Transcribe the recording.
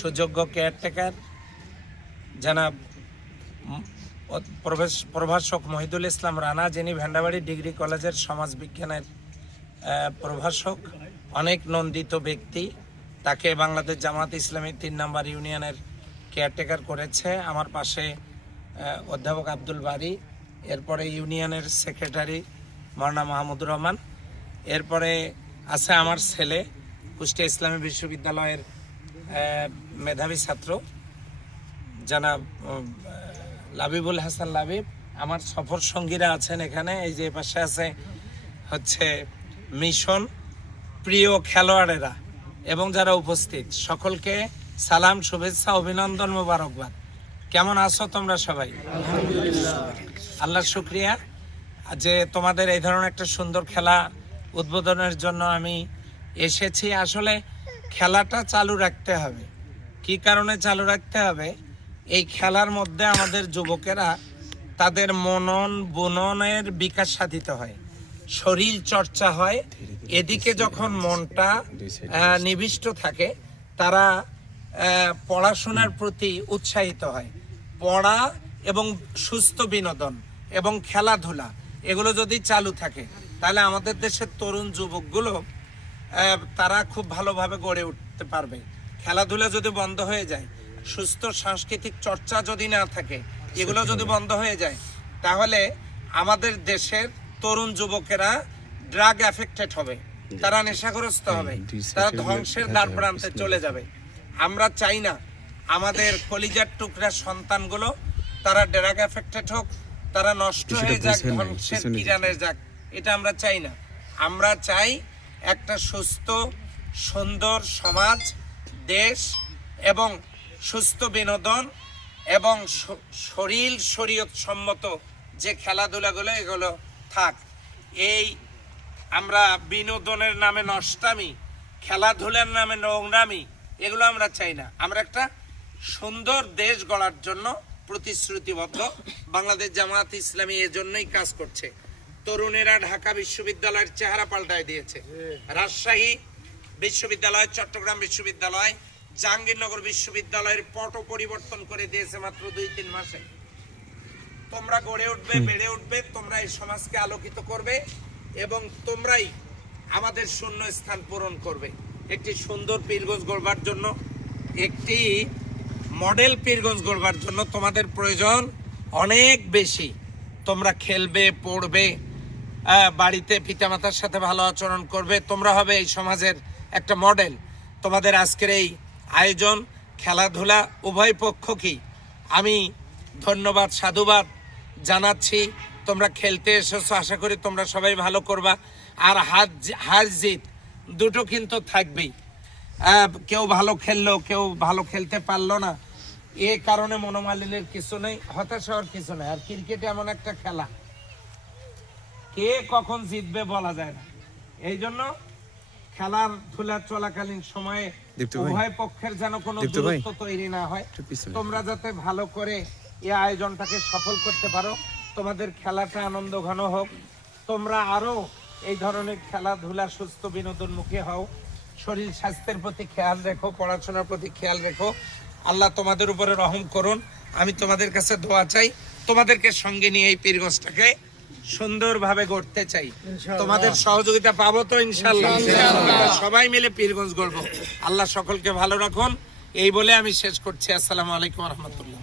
সুযোগ্য কেয়ারটেকার জানাব প্রভাষক মহিদুল ইসলাম রানা, যিনি ভেন্ডাবাড়ি ডিগ্রি কলেজের সমাজ বিজ্ঞানের প্রভাষক, অনেক নন্দিত ব্যক্তি। তাকে বাংলাদেশ জামাত ইসলামী তিন নম্বর ইউনিয়নের কেয়ারটেকার করেছে। আমার পাশে অধ্যাপক আব্দুল বারি, এরপরে ইউনিয়নের সেক্রেটারি মরনা মাহমুদুর রহমান, এরপরে আছে আমার ছেলে, কুষ্টিয়া ইসলামী বিশ্ববিদ্যালয়ের মেধাবী ছাত্র। জানাব লাবিবুল হাসান লাবিব আমার সফর সঙ্গীরা আছেন এখানে এই যে পাশে আছে হচ্ছে মিশন প্রিয় খেলোয়াড়েরা এবং যারা উপস্থিত সকলকে সালাম শুভেচ্ছা অভিনন্দন মোবারকবাদ। কেমন আছো তোমরা সবাই? আল্লাহ শুক্রিয়া। যে তোমাদের এই ধরনের একটা সুন্দর খেলা উদ্বোধনের জন্য আমি এসেছি। আসলে খেলাটা চালু রাখতে হবে। কি কারণে চালু রাখতে হবে? এই খেলার মধ্যে আমাদের যুবকেরা তাদের মনন, বুননের বিকাশ সাধিত হয়। শরীর চর্চা হয়। এদিকে যখন মনটা নিবিষ্ট থাকে, তারা পড়াশোনার প্রতি উৎসাহিত হয়। পড়া এবং সুস্থ বিনোদন এবং খেলাধুলা, এগুলো যদি চালু থাকে, তাহলে আমাদের দেশের তরুণ যুবকগুলো তারা খুব ভালোভাবে গড়ে উঠতে পারবে। খেলাধুলা যদি বন্ধ হয়ে যায় সুস্থ সাংস্কৃতিক চর্চা যদি না থাকে এগুলো যদি বন্ধ হয়ে যায় তাহলে আমাদের দেশের তরুণ যুবকেরা ড্রাগ অ্যাফেক্টেড হবে। তারা নেশাগ্রস্ত হবে। তারা ধ্বংসের দ্বার প্রান্তে চলে যাবে। আমরা চাই না আমাদের কলিজার টুকরা সন্তানগুলো তারা ড্রাগ অ্যাফেক্টেড হোক তারা নষ্ট হয়ে যাক ধ্বংসের কিরানে যাক। এটা আমরা চাই না। আমরা চাই একটা সুস্থ, সুন্দর সমাজ, দেশ এবং সুস্থ বিনোদন এবং শরীর শরীয়ত সম্মত যে খেলাধুলাগুলো, এগুলো থাক। এই আমরা বিনোদনের নামে নষ্টামি, খেলাধুলার নামে নোংরামি, এগুলো আমরা চাই না। আমরা একটা সুন্দর দেশ গড়ার জন্য প্রতিশ্রুতিবদ্ধ। বাংলাদেশ জামাত ইসলামী এজন্যই কাজ করছে। তরুণেরা ঢাকা বিশ্ববিদ্যালয়ের চেহারা পাল্টায় দিয়েছে। রাজশাহী বিশ্ববিদ্যালয় চট্টগ্রাম বিশ্ববিদ্যালয় জাহাঙ্গীরনগর বিশ্ববিদ্যালয়ের পট পরিবর্তন করে দিয়েছে মাত্র দুই তিন মাসে। তোমরা গড়ে উঠবে বেড়ে উঠবে তোমরা এই সমাজকে আলোকিত করবে এবং তোমরাই আমাদের শূন্য স্থান পূরণ করবে। একটি সুন্দর পীরগঞ্জ গড়বার জন্য একটি মডেল পীরগঞ্জ গড়বার জন্য তোমাদের প্রয়োজন অনেক বেশি। তোমরা খেলবে পড়বে বাড়িতে পিতামাতার সাথে ভালো আচরণ করবে। তোমরা হবে এই সমাজের একটা মডেল। তোমাদের আজকের এই আয়োজন, খেলাধুলা, উভয় পক্ষকেই আমি ধন্যবাদ, সাধুবাদ জানাচ্ছি। তোমরা খেলতে এসেছ, আশা করি তোমরা সবাই ভালো করবা। আর জি- হার জিত দুটো কিন্তু থাকবেই। কেউ ভালো খেললো, কেউ ভালো খেলতে পারল না। এ কারণে মনোমালিনের কিছু নেই, হতাশ হওয়ার কিছু নেই। আর ক্রিকেট এমন একটা খেলা কে কখন জিতবে বলা যায় না। এই জন্য খেলার ধুলা চলাকালীন সময়ে উভয় পক্ষের যেন কোনো দূরত্ব তৈরি না হয়। তোমরা যাতে ভালো করে এই আয়োজনটাকে সফল করতে পারো। তোমাদের খেলাটা আনন্দ ঘন হোক। তোমরা আরও এই ধরনের খেলাধুলা সুস্থ বিনোদন মুখে হও। শরীর স্বাস্থ্যের প্রতি খেয়াল রেখো পড়াশোনার প্রতি খেয়াল রেখো। আল্লাহ তোমাদের উপরে রহম করুন। আমি তোমাদের কাছে দোয়া চাই। তোমাদেরকে সঙ্গে নিয়ে এই পীরগঞ্জটাকে সুন্দরভাবে গড়তে চাই। তোমাদের সহযোগিতা পাবো তো ইনশাল্লাহ সবাই মিলে পীরগঞ্জ গড়বো। আল্লাহ সকলকে ভালো রাখুন। এই বলে আমি শেষ করছি। আসসালামু আলাইকুম রহমতুল্লাহ।